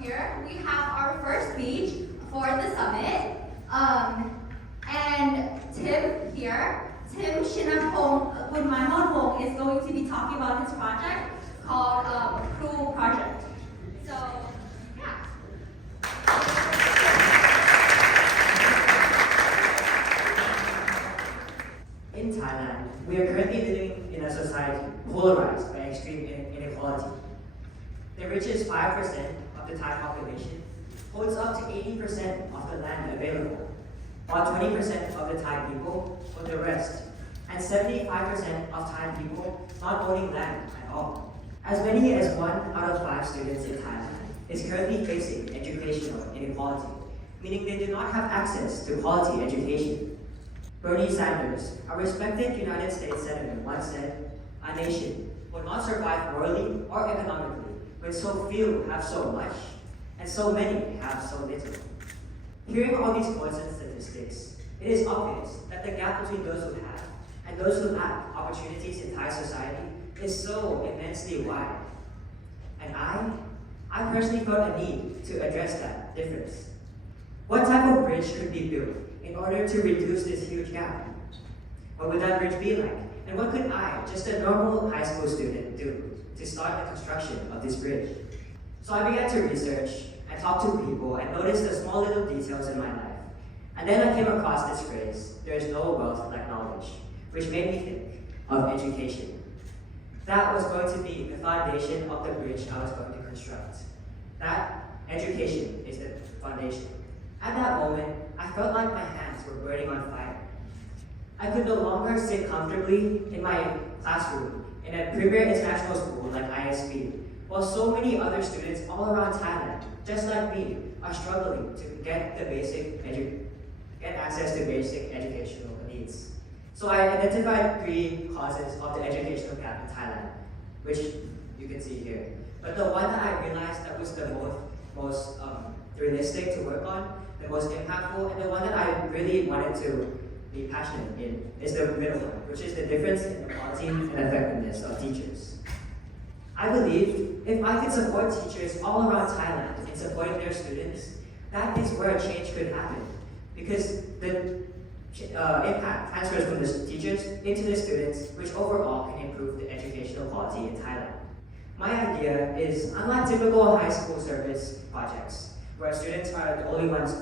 here we have our first speech for the summit. And Tim here, Tim Chinnapong Kulmanochwong is going to be talking about his project called KRU Project. So, yeah. In Thailand, we are currently living in a society polarized by extreme inequality. The richest 5% of the Thai population holds up to 80% of the land available, while 20% of the Thai people own the rest, and 75% of Thai people not owning land at all. As many as 1 out of 5 students in Thailand is currently facing educational inequality, meaning they do not have access to quality education. Bernie Sanders, a respected United States Senator, once said, "A nation will not survive morally or economically when so few have so much and so many have so little." Hearing all these quotes and statistics, it is obvious that the gap between those who have and those who lack opportunities in Thai society is so immensely wide. And I personally felt a need to address that difference. What type of bridge could be built in order to reduce this huge gap? What would that bridge be like? And what could I, just a normal high school student, do to start the construction of this bridge? So I began to research and talk to people and notice the small little details in my life. And then I came across this phrase, "There is no wealth like knowledge," which made me think of education. That was going to be the foundation of the bridge I was going to construct. That education is the foundation. At that moment, I felt like my hands were burning on fire. I could no longer sit comfortably in my classroom in a premier international school like ISB, while so many other students all around Thailand, just like me, are struggling to get access to basic educational needs. So I identified 3 causes of the educational gap in Thailand, which you can see here. But the one that I realized that was the most realistic to work on, the most impactful, and the one that I really wanted to be passionate in is the middle one, which is the difference in the quality and effectiveness of teachers. I believe if I could support teachers all around Thailand in supporting their students, that is where a change could happen, because the impact transfers from the teachers into the students, which overall can improve the educational quality in Thailand. My idea is, unlike typical high school service projects, where students are the only ones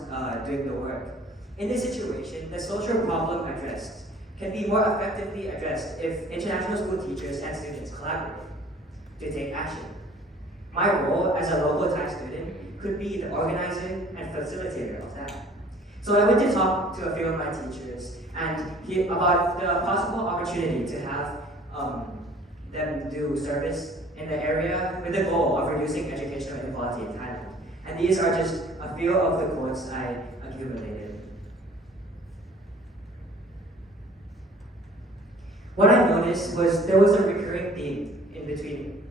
doing the work, in this situation, the social problem addressed can be more effectively addressed if international school teachers and students collaborate to take action. My role as a local Thai student could be the organizer and facilitator of that. So I went to talk to a few of my teachers and hear about the possible opportunity to have them do service in the area with the goal of reducing educational inequality in Thailand. And these are just a few of the quotes I accumulated. What I noticed was there was a recurring theme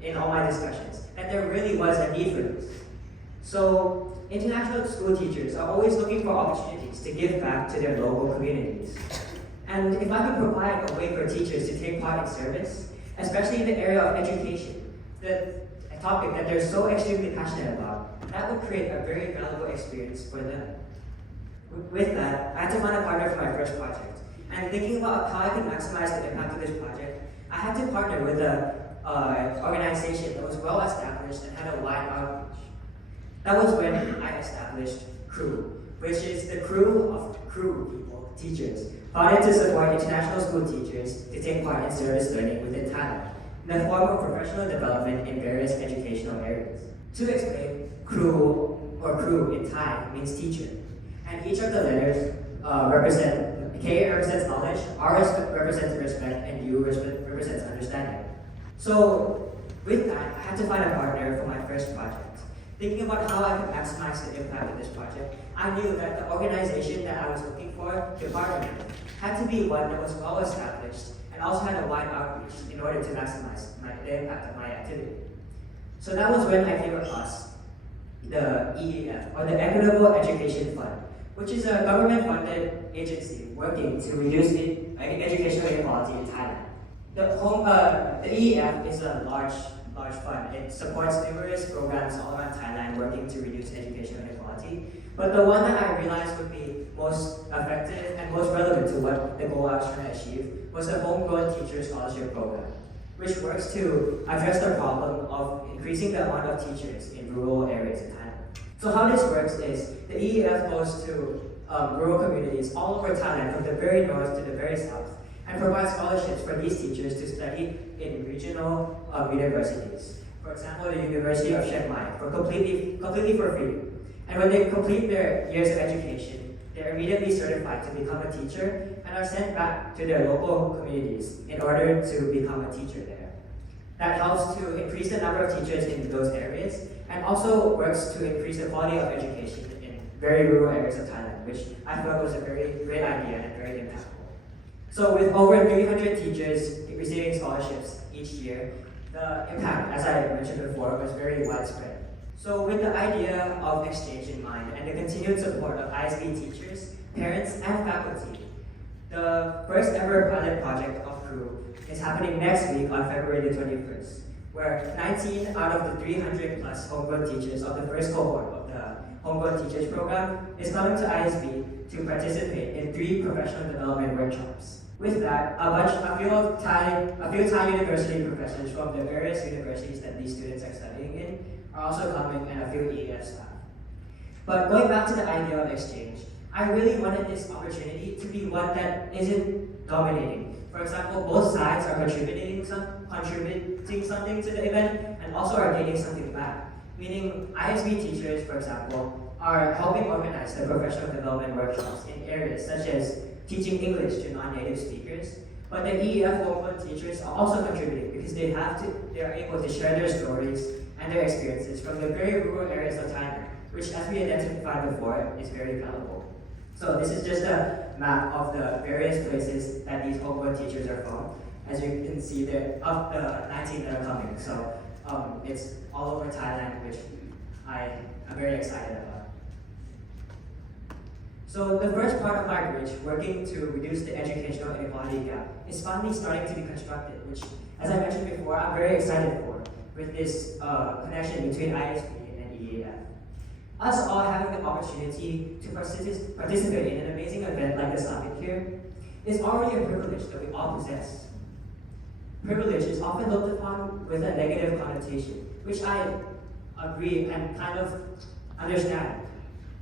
in all my discussions, that there really was a need for this. So international school teachers are always looking for opportunities to give back to their local communities. And if I could provide a way for teachers to take part in service, especially in the area of education, a topic that they're so extremely passionate about, that would create a very valuable experience for them. With that, I had to find a partner for my first project. And thinking about how I could maximize the impact of this project, I had to partner with an organization that was well established and had a wide outreach. That was when I established KRU, which is the crew of KRU people, teachers, founded to support international school teachers to take part in service learning within Thailand, in the form of professional development in various educational areas. To explain, KRU in Thai means teacher, and each of the letters represent, K represents knowledge, R represents respect, and U represents understanding. So with that, I had to find a partner for my first project. Thinking about how I could maximize the impact of this project, I knew that the organization that I was looking for to partner with had to be one that was well established and also had a wide outreach in order to maximize the impact of my activity. So that was when I came across the EEF, or the Equitable Education Fund, which is a government-funded agency working to reduce educational inequality in Thailand. The EEF is a large fund. It supports numerous programs all around Thailand working to reduce educational inequality, but the one that I realized would be most effective and most relevant to what the goal I was trying to achieve was the Homegrown Teacher Scholarship Program, which works to address the problem of increasing the amount of teachers in rural areas in Thailand. So how this works is the EEF goes to rural communities all over Thailand, from the very north to the very south, and provides scholarships for these teachers to study in regional universities. For example, the University of Chiang Mai, for completely for free. And when they complete their years of education, they're immediately certified to become a teacher and are sent back to their local communities in order to become a teacher there. That helps to increase the number of teachers in those areas and also works to increase the quality of education in very rural areas of Thailand, which I thought was a very great idea and very impactful. So with over 300 teachers receiving scholarships each year, the impact, as I mentioned before, was very widespread. So with the idea of exchange in mind and the continued support of ISB teachers, parents, and faculty, the first ever pilot project of KRU is happening next week on February the 21st, where 19 out of the 300 plus homegrown teachers of the first cohort of the Homegrown Teachers Program is coming to ISB to participate in 3 professional development workshops. With that, a few Thai university professors from the various universities that these students are studying in are also coming, and a few EEF staff. But going back to the idea of exchange, I really wanted this opportunity to be one that isn't dominating. For example, both sides are contributing something to the event and also are getting something back. Meaning, ISB teachers, for example, are helping organize the professional development workshops in areas such as teaching English to non-native speakers. But the EEF homegrown teachers are also contributing because they are able to share their stories and their experiences from the very rural areas of Thailand, which, as we identified before, is very valuable. So this is just a map of the various places that these homegrown teachers are from. As you can see, there of the 19 that are coming. So it's all over Thailand, which I am very excited about. So the first part of my bridge, working to reduce the educational inequality gap, is finally starting to be constructed, which, as I mentioned before, I'm very excited for, with this connection between ISB and EEF. Us all having the opportunity to participate in an amazing event like the summit here is already a privilege that we all possess. Privilege is often looked upon with a negative connotation, which I agree and kind of understand.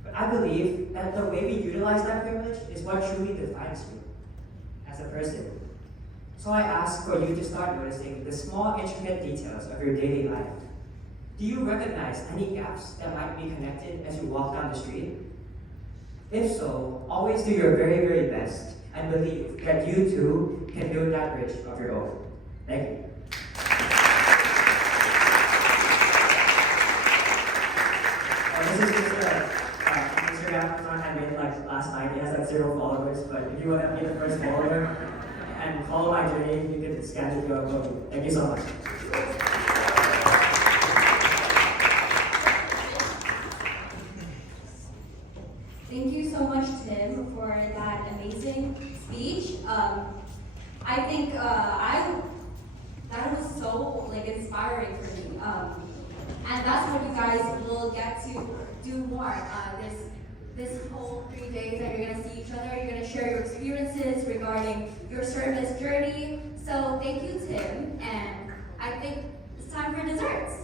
But I believe that the way we utilize that privilege is what truly defines you as a person. So I ask for you to start noticing the small, intricate details of your daily life. Do you recognize any gaps that might be connected as you walk down the street? If so, always do your very, very best and believe that you too can build that bridge of your own. Thank you. This is just an Instagram account I made like last night. It has like 0 followers, but if you want to be the first follower and follow my journey, you can scan the QR code. Thank you so much. Thank you so much, Tim, for that amazing speech. I think that was so inspiring for me, and that's what you guys will get to do more. This whole 3 days that you're gonna see each other, you're gonna share your experiences regarding your service journey. So thank you, Tim, and I think it's time for desserts.